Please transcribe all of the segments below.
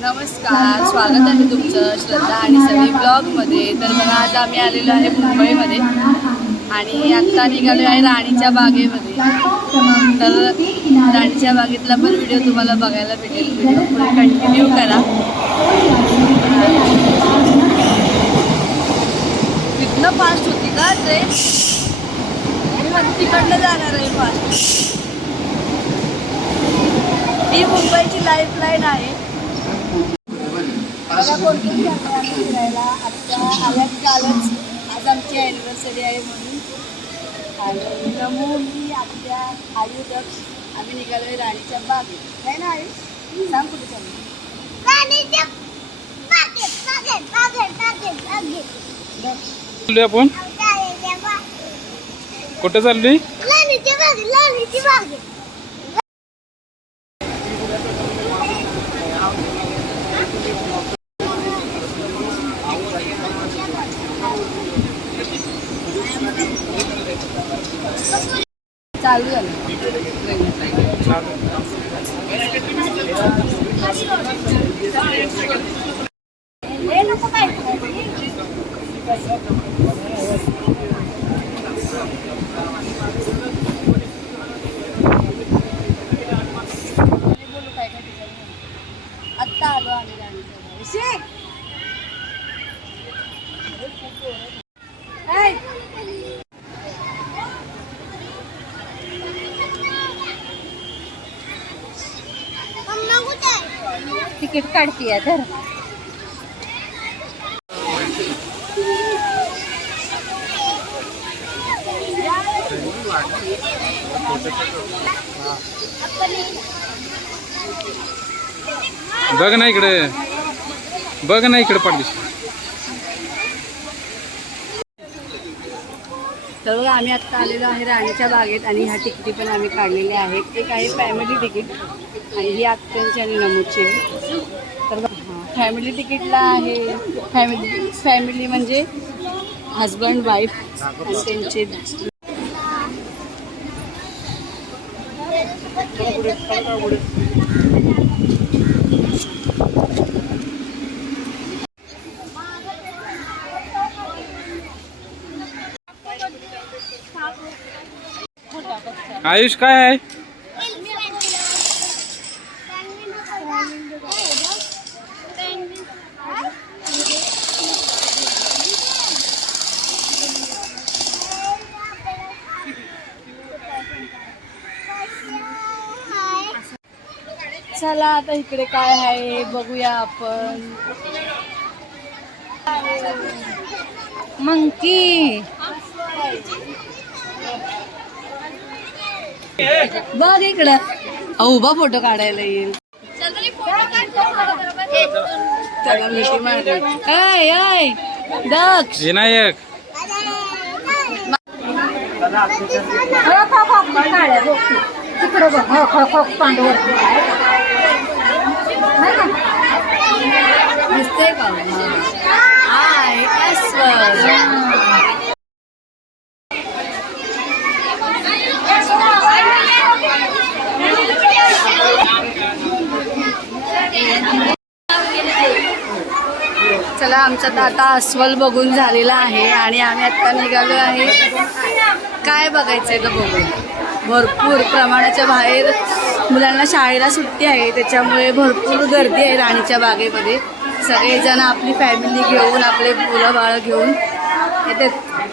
नमस्कार, स्वागत आहे तुमचं श्रद्धा आणि सनी ब्लॉगमध्ये. तर बघा, आज आम्ही आलेलो आहे मुंबईमध्ये आणि आत्ता निघालो आहे राणीच्या बागेमध्ये. तर राणीच्या बागेतला पण व्हिडिओ तुम्हाला बघायला भेटेल. व्हिडिओ पुढे कंटिन्यू करा. इथनं फास्ट होती का ट्रेन? तिकडनं जाणार आहे फास्ट. ही मुंबईची लाईफलाईन आहे. फिरायला आत्या आल्यात कालच. आज आमची ॲनिव्हर्सरी आहे म्हणून. आणि नमू, मी, आत्या, आयु, दक्ष आम्ही निघालोय राणीच्या बागेत. नाही ना आयुष? सांग कुठे चाललोय आपण? कुठे चाललोय? चालू झालं. आत्ता आलो आम्ही राणीच्या. तिकीट काढतीये तर बघ ना इकडे, बघ ना इकडे पडलीस. तर बघा, आम्ही आत्ता आलेलो आहे राणीच्या बागेत आणि ह्या तिकिटी पण आम्ही काढलेल्या आहेत. एक आहे फॅमिली तिकीट आणि ही आत्यांची आणि नमूची आहे. तर फॅमिली तिकीटला आहे फॅमिली म्हणजे हजबंड वाईफ आणि त्यांचे. आयुष काय आहे? चला आता इकडे काय आहे बघूया आपण. मंकी बघ इकडं. उभा फोटो काढायला येईल. चला मिठी मारली. ऐ दक्ष विनायक तिकडे दिसतंय का? हाय अस्वल. चला, आमचा आता अस्वल बघून झालेला आहे आणि आम्ही आत्ता निघालो आहे. काय बघायचं आहे तर बघू. भरपूर प्रमाणाच्या बाहेर मुलांना शाळेला सुट्टी आहे, त्याच्यामुळे भरपूर गर्दी आहे राणीच्या बागेमध्ये. सगळेजण आपली फॅमिली घेऊन, आपले मुलं बाळं घेऊन येते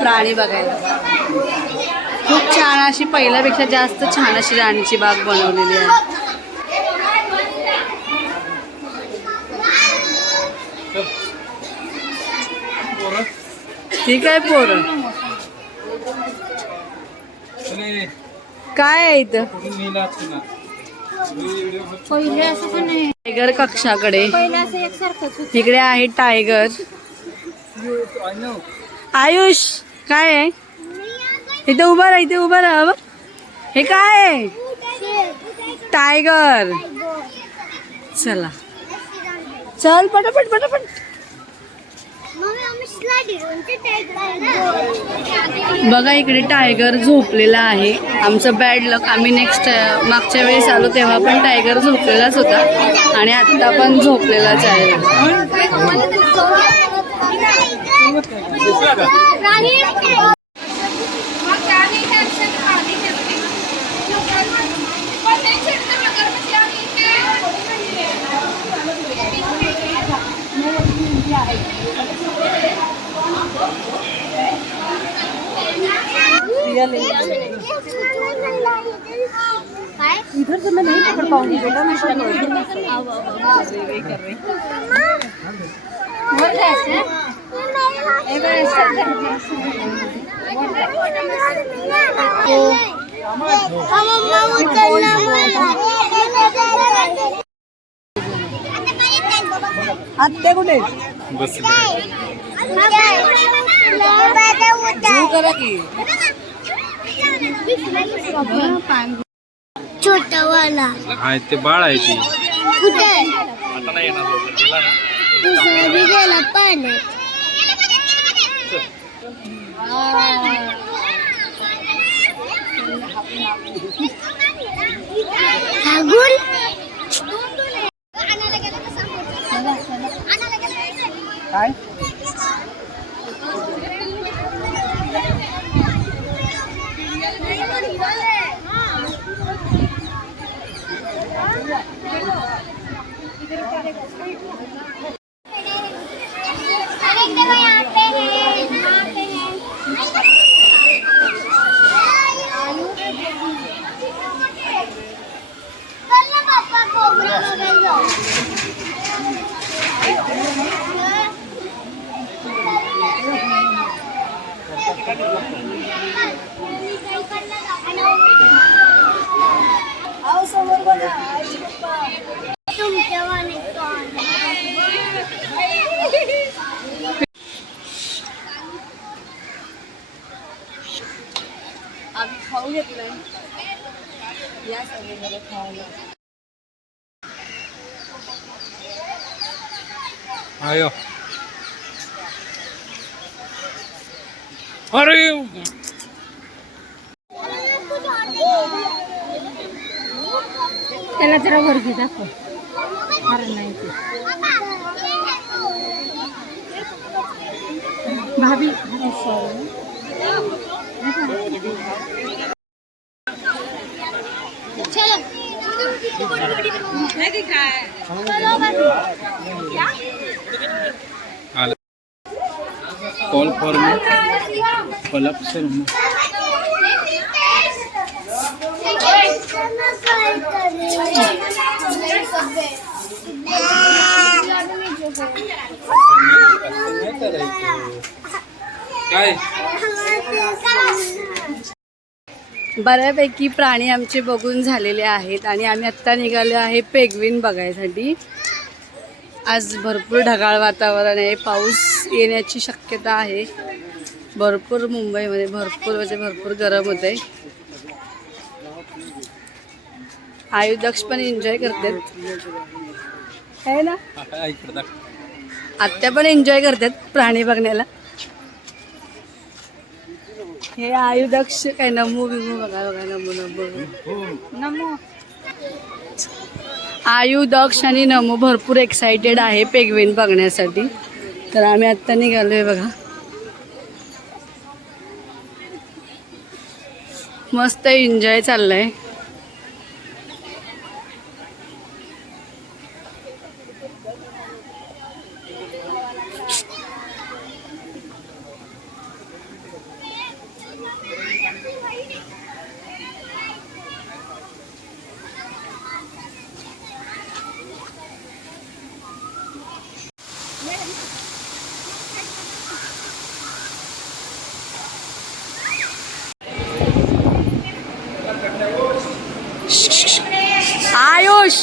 प्राणी बघायला. खूप छान अशी, पहिल्यापेक्षा जास्त छान अशी राणीची बाग बनवलेली आहे. ठीक आहे पोरं. काय आहे इथं? टायगर कक्षाकडे तिकडे आहे टायगर. आयुष काय आहे? इथे उभा राहा, इथे उभा राहा. हे काय आहे? टायगर. चला चल पटापट पटापट. बघा इकडे टायगर झोपलेला आहे. आमचं बॅड लक. आम्ही नेक्स्ट मागच्या वेळेस आलो तेव्हा पण टायगर झोपलेलाच होता आणि आत्ता पण झोपलेलाच आहे. इधर से मैं नहीं पकड़ पाऊंगी बेटा, मैं कर रही आत्ते कुठे बस छोटा वाला आहे ते बाळ आहे ती. कुठे दुसरा बी गेला पाण्यात. हागुल काय आम्ही खाऊ घेतलंय. या सगळ्यांना खायला आयो. अरे त्याला जरा वरती दाखव. भाभी कॉल फॉर कोल्हापूर. काय बऱ्यापैकी प्राणी आमचे बघून झालेले आहेत आणि आम्ही आत्ता निघालो आहे पेंग्विन बघायसाठी. आज भरपूर ढगाळ वातावरण आहे. पाऊस येण्याची शक्यता आहे. भरपूर मुंबईमध्ये भरपूर गरम होत आहे. आयुदक्ष पण एन्जॉय करतात है ना. आत्या पण एन्जॉय करतात प्राणी बघण्याला. हे आयुदक्ष काय नमू बिमू बघा नमू आयुदक्ष आणि नमू भरपूर एक्साइटेड आहे पेंग्विन बघण्यासाठी. तर आम्ही आत्ता निघालोय बघा. मस्त एन्जॉय चाललंय. आयुष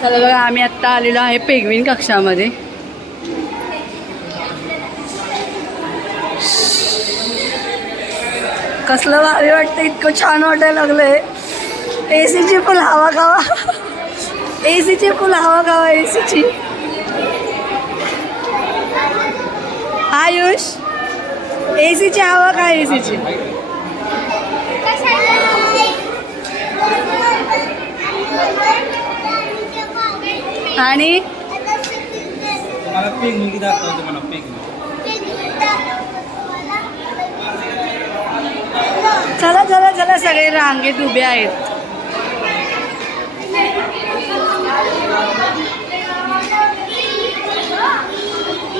चला बघा आम्ही आत्ता आलेलो आहे पेंग्विन कक्षामध्ये. कसलं भारी वाटतं. इतकं छान वाटायला लागलंय. एसीची पण हवा खावा. एसीची फुल हवा खावा एसीची. आयुष एसीची हवा का एसीची. आणि तुम्हाला पिकनिक दाखवतो मला पिकनिक. चला चला चला सगळे रांगेत उभे आहेत.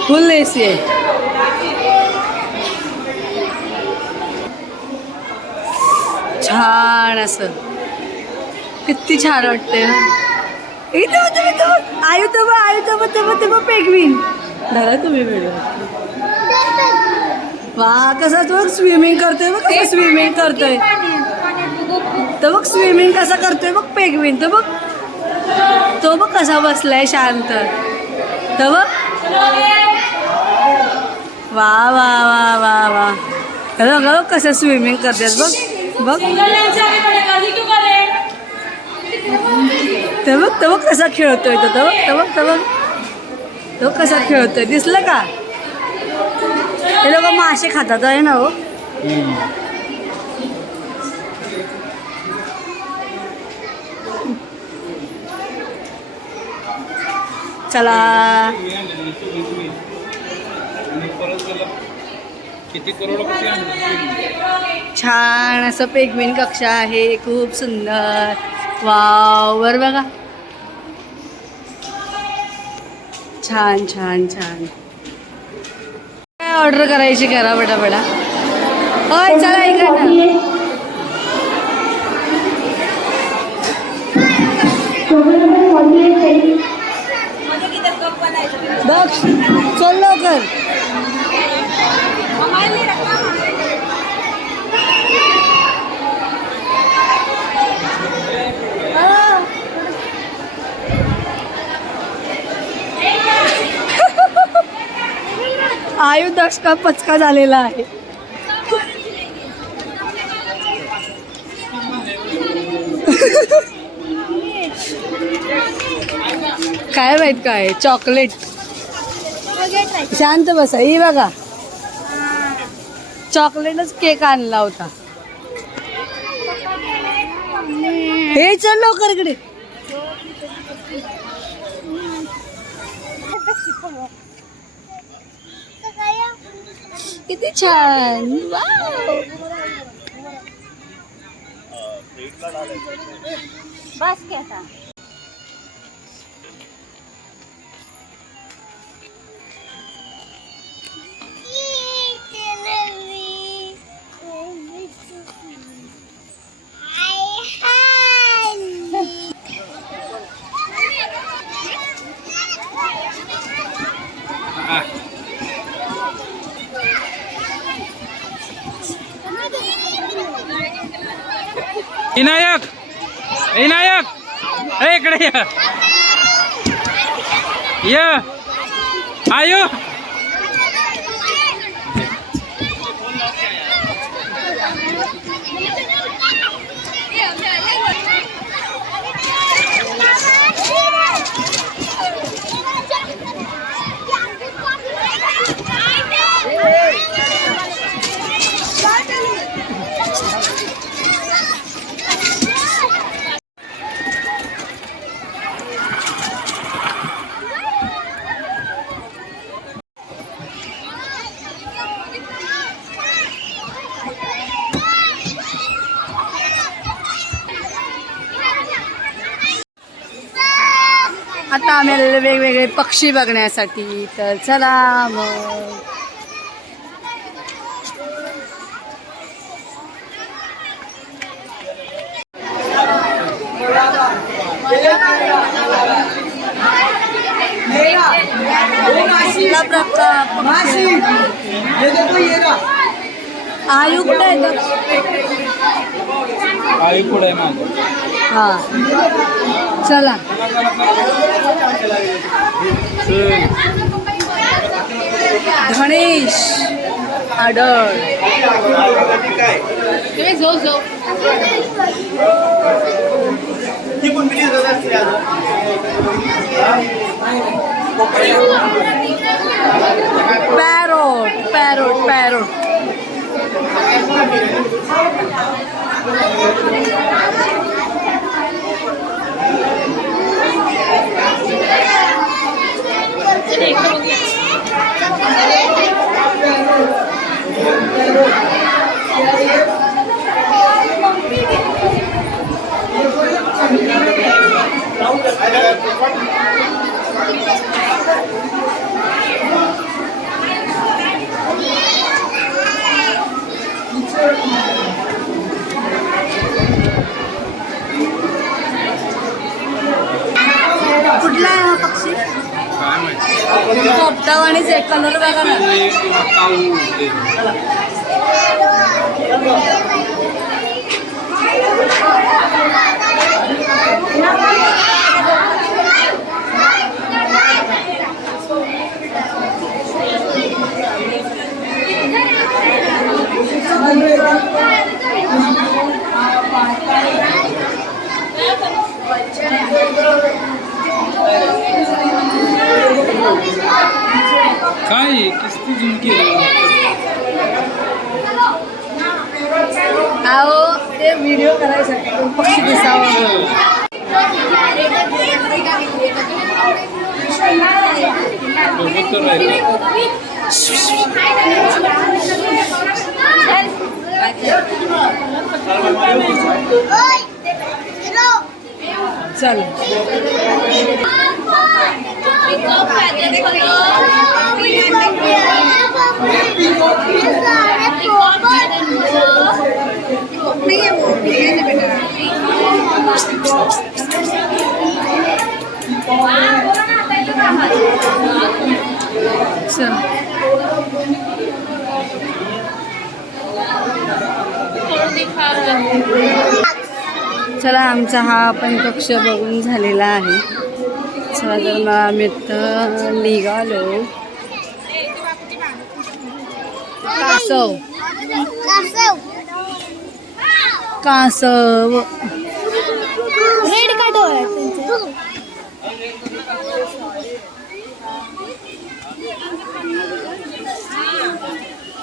फुल एसी आहे. छान असं किती छान वाटतंय ना. आयु तो पेगवीन धरा तुम्ही व्हिडिओ. वा कसा तो स्विमिंग करतोय बघ. कसं स्विमिंग करतोय तर बघ. स्विमिंग कसा करतोय बघ पेगवीन. तर बघ तो बघ कसा बसलाय शांत. तर बघ वा वा वा वा वा. बघ कसं स्विमिंग करतात बघ. बघ तर बघ तर बघ कसा खेळतोय. तो बघ तर बघ तर बघ तो कसा खेळतोय. दिसलं का. हे लोक मासे खातात आहे ना हो. चला किती करोड छान असं पेगवीन कक्षा आहे. खूप सुंदर. वाव वर बघा. छान छान छान. काय ऑर्डर करायची करा बडा. होय चला इकडनं. बघ चल लवकर. आयु दशका पचका झालेला आहे. काय माहित काय चॉकलेट. शांत बसा. ही बघा चॉकलेटच केक आणला होता. हे चल लवकर इकडे. किती छान. वाव. बस की आता. विनायक विनायक हे इकडे ये आयु. आता आम्ही आलेले वेगवेगळे पक्षी बघण्यासाठी. तर चला मग. आयु कुठे आहे. आयु पुढे माझं. हा चला. गणेश आडळ. Parrot parrot parrot. कुठला आहे हा पक्षी? काय माहिती पोपटावाणीच एक कलर बघा ना. काय किस्ती झुमकी अहो ते व्हिडिओ करायसाठी पक्षी दिसावा. चल चला आमचा हा पण कक्ष बघून झालेला आहे. चला तर मग आम्ही तर निघालो. कासव कासव रेड काढो.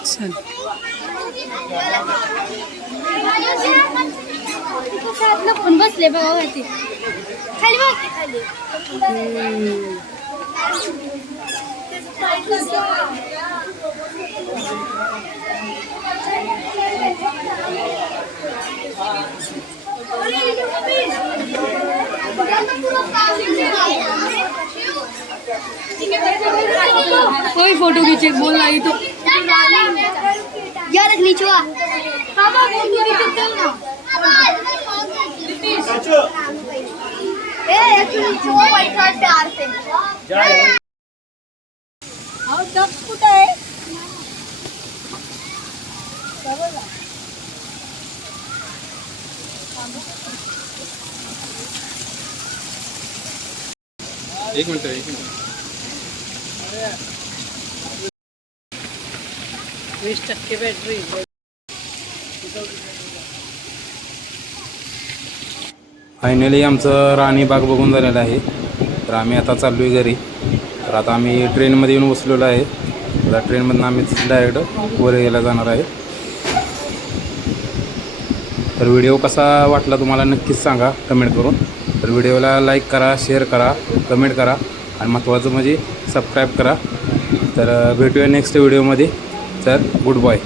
चल पण बसले बघा वरती. खाली बघ खाली. कोई फोटो खींचे बोल रही तो यार नीचे आ. कुठं आहे? एक मिनिट 20% बॅटरी. फायनली आमचं राणीबाग बघून झालेलं आहे. तर आम्ही आता चाललो आहे घरी. तर आता आम्ही ट्रेनमध्ये येऊन बसलेलो आहे. आता ट्रेनमधून आम्ही डायरेक्ट वरळीला जाणार आहे. तर व्हिडिओ कसा वाटला तुम्हाला नक्कीच सांगा कमेंट करून. तर व्हिडिओला लाईक करा, शेअर करा, कमेंट करा आणि महत्त्वाचं म्हणजे सबस्क्राईब करा. तर भेटूया नेक्स्ट व्हिडिओमध्ये. तर गुड बाय.